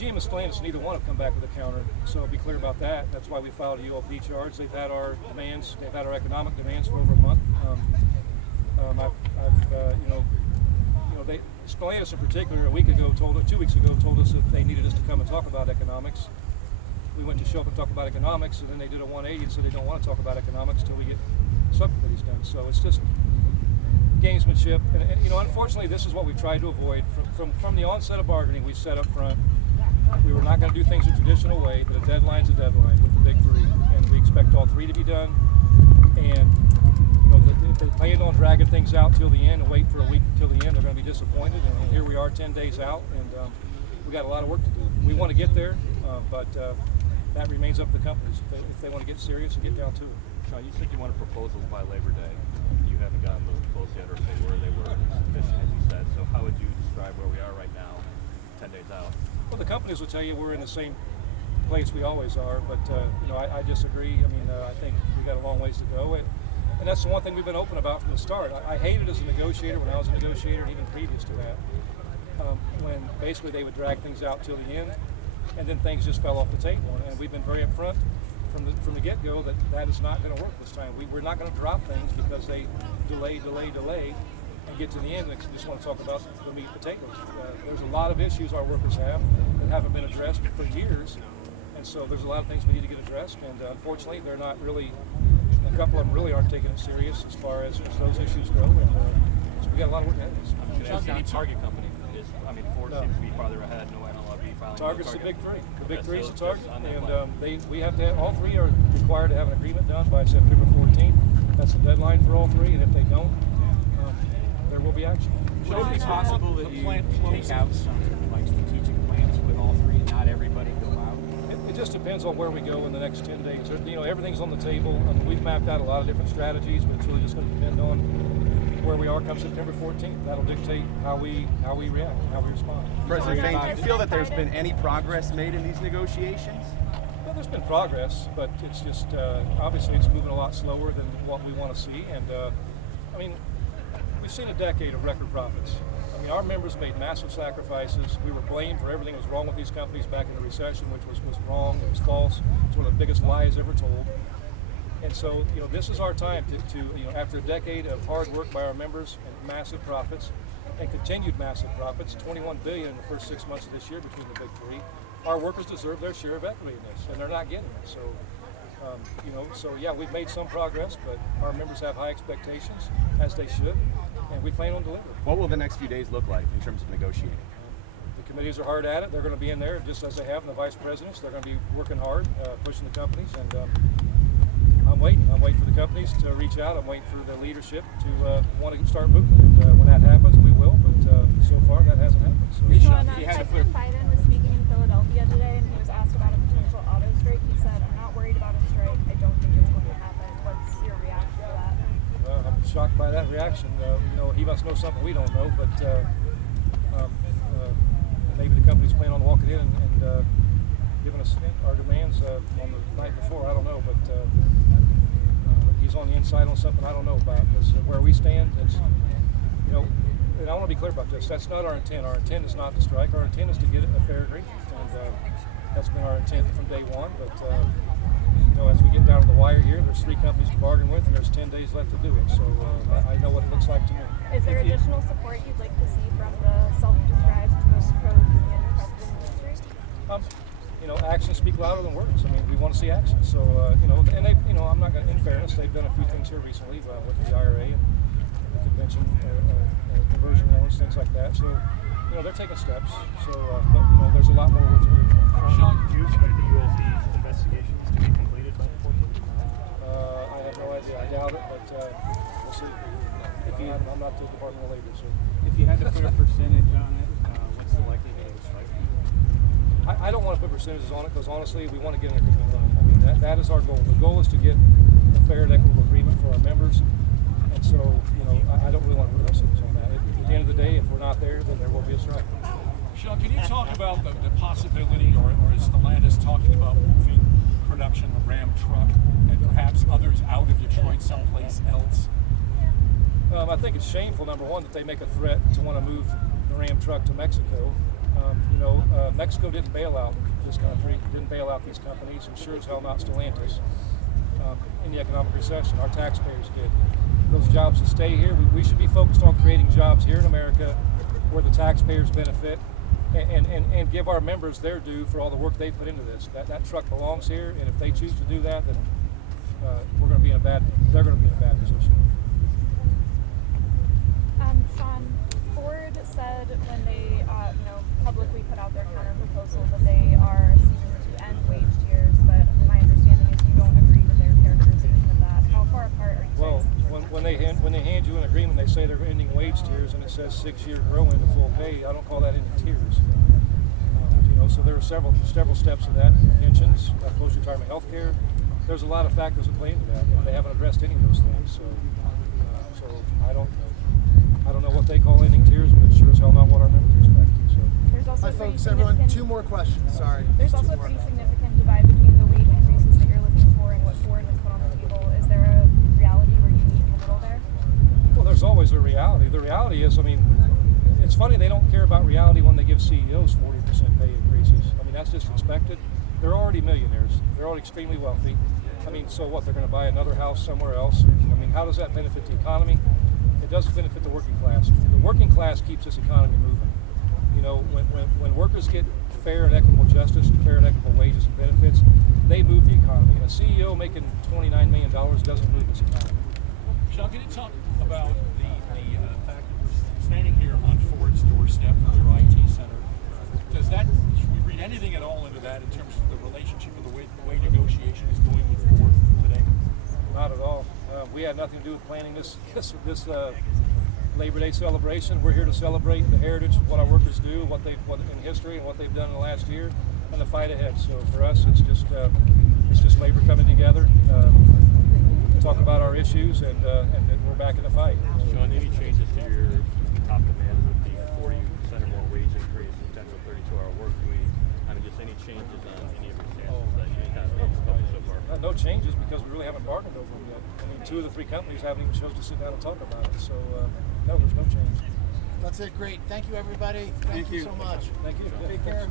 GM and Stellantis, neither one have come back with a counter, so be clear about that. That's why we filed a UOP charge. They've had our demands, they've had our economic demands for over a month. Stellantis in particular, a week ago told us, 2 weeks ago, told us that they needed us to come and talk about economics. We went to show up and talk about economics, and then they did a 180 and said they don't want to talk about economics until we get subcommittees done. So it's just gamesmanship, and unfortunately, this is what we tried to avoid from the onset of bargaining. We said up front we were not going to do things the traditional way. That a deadline's a deadline with the big three, and we expect all three to be done. And if they planned on dragging things out till the end and wait for a week till the end, they're going to be disappointed. And here we are, 10 days out, and we got a lot of work to do. We want to get there, but that remains up to the companies if they want to get serious and get down to it. Shawn, you said you wanted proposals by Labor Day. You haven't gotten those proposals yet, or if they were sufficient, as you said. So how would you describe where we are right now, 10 days out? Well, the companies will tell you we're in the same place we always are, but I disagree. I mean, I think we got a long ways to go, and that's the one thing we've been open about from the start. I hated as a negotiator when I was a negotiator, and even previous to that, when basically they would drag things out till the end, and then things just fell off the table. And we've been very upfront from the get-go that is not going to work this time. We're not going to drop things because they delay, and get to the end and just want to talk about the meat and potatoes. There's a lot of issues our workers have that haven't been addressed for years, and so there's a lot of things we need to get addressed, and unfortunately they're not really, a couple of them really aren't taking it serious as far as those issues go, and so we got a lot of work ahead of us. Any target company Ford seems to be farther ahead, no NLRB filing. Target's the big three. The big three is the target, and we have to have, all three are required to have an agreement done by September 14th. That's the deadline for all three, and if they don't, there will be action. Would it be possible that you take out some strategic plans with all three, not everybody go out? It just depends on where we go in the next 10 days. Everything's on the table. We've mapped out a lot of different strategies, but it's really just going to depend on where we are come September 14th. That'll dictate how we react, how we respond. President Fain, do you feel that there's been any progress made in these negotiations? Well, there's been progress, but it's just obviously it's moving a lot slower than what we want to see. And we've seen a decade of record profits. I mean, our members made massive sacrifices. We were blamed for everything that was wrong with these companies back in the recession, which was wrong, it was false. It's one of the biggest lies ever told. And so, this is our time to after a decade of hard work by our members and massive profits, and continued massive profits, $21 billion in the first 6 months of this year between the big three, our workers deserve their share of equity in this, and they're not getting it. So, so we've made some progress, but our members have high expectations, as they should, and we plan on delivering. What will the next few days look like in terms of negotiating? The committees are hard at it. They're going to be in there just as they have, and the vice presidents. They're going to be working hard, pushing the companies, and I'm waiting. I'm waiting for the companies to reach out. I'm waiting for the leadership to want to start moving. And when that happens, we will. But so far, that hasn't happened. So. President Biden was speaking in Philadelphia today, and he was asked about a potential auto strike. He said, "I'm not worried about a strike. I don't think it's going to happen." What's your reaction to that? I'm shocked by that reaction. He must know something we don't know. But maybe the companies plan on walking in and giving us our demands on the night before. I don't know, but he's on the inside on something I don't know about. Because where we stand, it's, and I want to be clear about this. That's not our intent. Our intent is not to strike. Our intent is to get a fair agreement, and that's been our intent from day one. But as we get down to the wire here, there's three companies to bargain with, and there's 10 days left to do it. So I know what it looks like to me. Is there additional support you'd like to see from the self-described most pro-union president industry? Actions speak louder than words. I mean, we want to see action. So, and they, I'm not going to, in fairness, they've done a few things here recently with the IRA and the convention, conversion loans, things like that. So, they're taking steps. So, but, there's a lot more work to do. Shawn, do you expect the ULC's investigations to be completed by the 14th? I have no idea. I doubt it, but we'll see. I'm not the Department of Labor, so. If you had to put a percentage on it, what's the likelihood of a strike? I don't want to put percentages on it because honestly, we want to get an agreement done. I mean, that is our goal. The goal is to get a fair and equitable agreement for our members. And so, I don't really want to put percentages on that. At the end of the day, if we're not there, then there will be a strike. Shawn, can you talk about the possibility, or is Stellantis talking about moving production of Ram truck and perhaps others out of Detroit someplace else? I think it's shameful, number one, that they make a threat to want to move the Ram truck to Mexico. Mexico didn't bail out this country, didn't bail out these companies, and sure as hell not Stellantis in the economic recession. Our taxpayers did. Those jobs will stay here. We should be focused on creating jobs here in America where the taxpayers benefit and give our members their due for all the work they put into this. That truck belongs here, and if they choose to do that, then they're going to be in a bad position. Shawn, Ford said when they publicly put out their counter proposal that they are seeking to end wage tiers, but my understanding is you don't agree with their characterization of that. How far apart are you Well, guys? when they hand you an agreement, they say they're ending wage tiers, and it says 6-year growing to full pay. I don't call that ending tiers. So there are several steps of that. Pensions, post-retirement health care. There's a lot of factors that play into that, and they haven't addressed any of those things. So I don't know what they call ending tiers, but it's sure as hell not what our members expect. So There's also Hi, a pretty folks. Everyone, significant- 2 more questions. Sorry. There's also a pretty significant divide between the wage increases that you're looking for and what Ford has put on the table. Is there a reality where you meet in the middle there? Well, there's always a reality. The reality is, it's funny they don't care about reality when they give CEOs 40% pay increases. That's just expected. They're already millionaires. They're already extremely wealthy. So what? They're going to buy another house somewhere else. How does that benefit the economy? It doesn't benefit the working class. The working class keeps this economy moving. When workers get fair and equitable justice and fair and equitable wages and benefits, they move the economy. A CEO making $29 million doesn't move this economy. Shawn, can you talk about the fact that we're standing here on Ford's doorstep with their IT center? Should we read anything at all into that in terms of the relationship or the way negotiation is going with Ford today? Not at all. We had nothing to do with planning this Labor Day celebration. We're here to celebrate the heritage of what our workers do, what in history and what they've done in the last year, and the fight ahead. So for us, it's just labor coming together to talk about our issues, and we're back in the fight. Shawn, any changes to your top demand with the 40% or more wage increase, potential 32-hour work week? Just any changes on any of your stances that you have made so far? No changes because we really haven't bargained over them yet. 2 of the 3 companies haven't even chosen to sit down and talk about it. So no, there's no change. That's it. Great. Thank you, everybody. Thank you so much. Thank you. Take care.